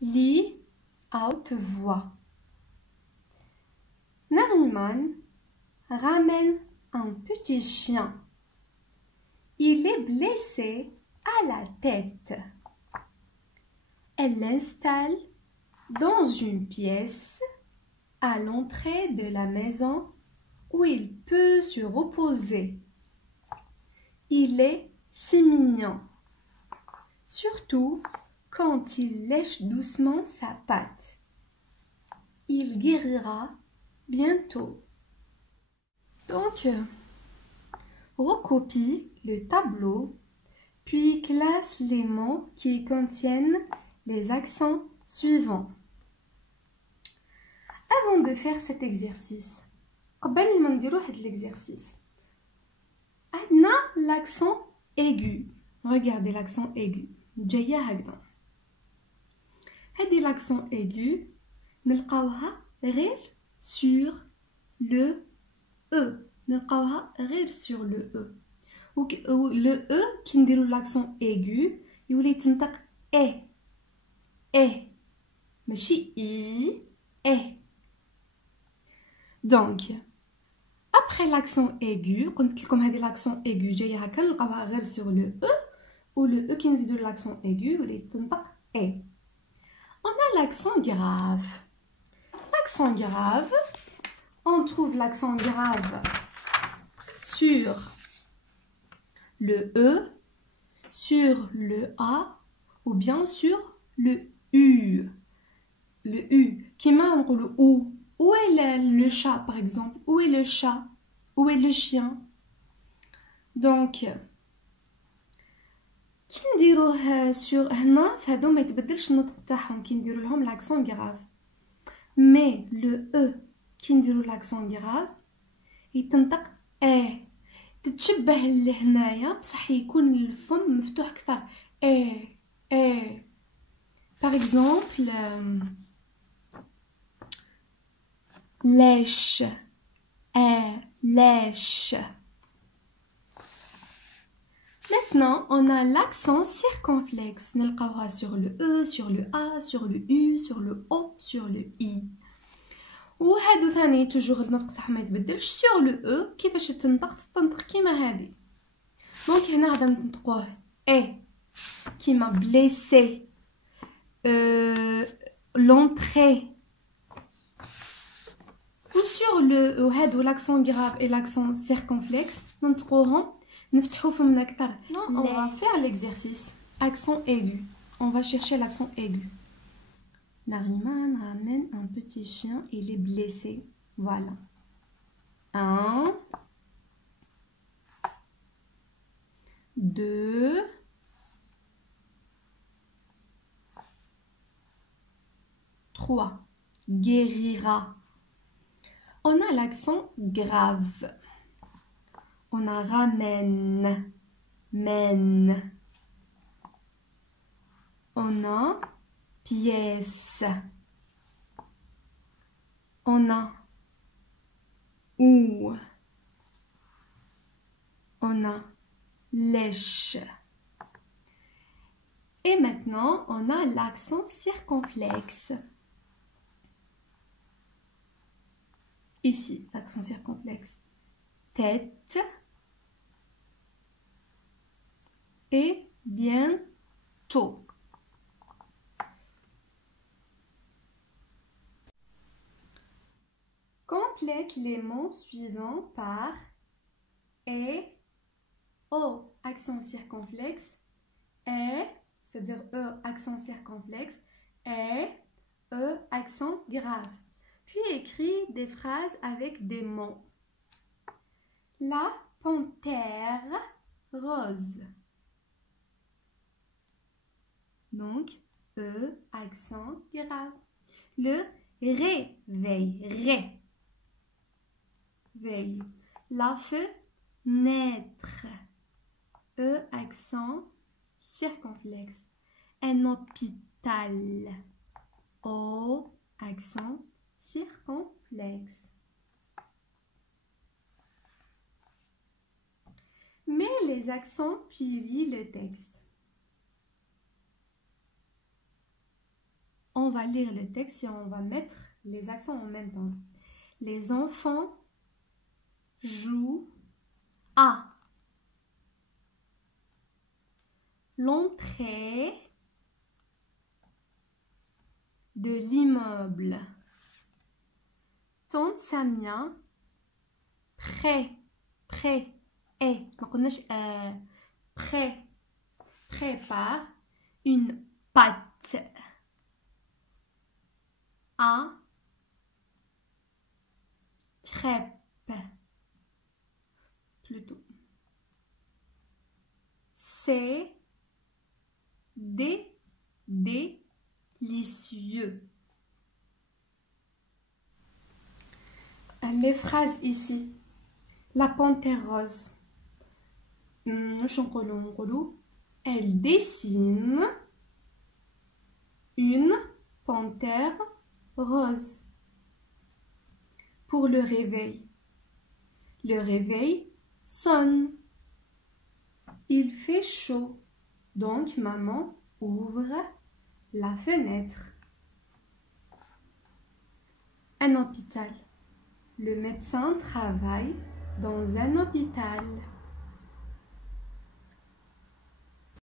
Lis à haute voix. Nariman ramène un petit chien. Il est blessé à la tête. Elle l'installe dans une pièce à l'entrée de la maison où il peut se reposer. Il est si mignon, surtout quand il lèche doucement sa patte. Il guérira bientôt. Donc, recopie le tableau, puis classe les mots qui contiennent les accents suivants. Avant de faire cet exercice, قبل ما نديرو هاد l'exercice, عندنا l'accent aigu. Regardez l'accent aigu. جاية هكذا. هادي l'accent aigu نلقاوها غير sur le E. نلقاوها غير sur le E. Le E كي نديرو l'accent aigu يولي تنطق E. ماشي I, E. Donc, après l'accent aigu, قلت لكم هذه l'accent aigu جايه هكا نلقاوها غير sur le E, ou le E كي نزيدو l'accent aigu يولي تنطق E. On a l'accent grave. L'accent grave, on trouve l'accent grave sur le E, sur le A, ou bien sur le U. Le U, qui m'a le OU. Où est le chat, par exemple? Où est le chat? Où est le chien? Donc, كي نديروه sur هنا فهادو ما يتبدلش النطق تاعهم كي نديرو لهم l'accent grave. Mais le E كي نديرو l'accent grave يتنطق تتشبه لهنايا بصح يكون الفم مفتوح اكثر. Par exemple, lèche, lèche. Maintenant, on a l'accent circonflexe. نلقاوها sur le E, sur le A, sur le U, sur le O, sur le I. وهادو ثاني توجور النطق تاعهم ما يتبدلش. sur le E كيفاش تنطق كيما هادي. دونك هنا غادا نطقوه كيما blessé, l'entrée. Ou sur le هادو l'accent grave et l'accent circonflexe ننطقوهم نفتحو فمنا أكثر. Non, on va faire l'exercice. Accent aigu. On va chercher l'accent aigu. Nariman ramène un petit chien, il est blessé. Voilà. 1, 2, 3. Guérira. On a l'accent grave. On a ramène, mène. On a pièce. On a où. On a lèche. Et maintenant, on a l'accent circonflexe. Ici, l'accent circonflexe. Tête. Et bientôt. Complète les mots suivants par et, O, accent circonflexe, et, c'est-à-dire E, accent circonflexe, et, E, accent grave. Puis écris des phrases avec des mots. La panthère rose. Donc, E, accent grave. Le réveil, ré. Veille. La fenêtre. E, accent circonflexe. Un hôpital. O, accent circonflexe. Mets les accents puis lis le texte. On va lire le texte et on va mettre les accents en même temps. Les enfants jouent à l'entrée de l'immeuble. Tante Samia prépare une pâte à crêpes plutôt. C'est délicieux. Les phrases ici. La panthère rose. Elle dessine une panthère rose. Pour le réveil sonne. Il fait chaud, donc maman ouvre la fenêtre. Un hôpital. Le médecin travaille dans un hôpital.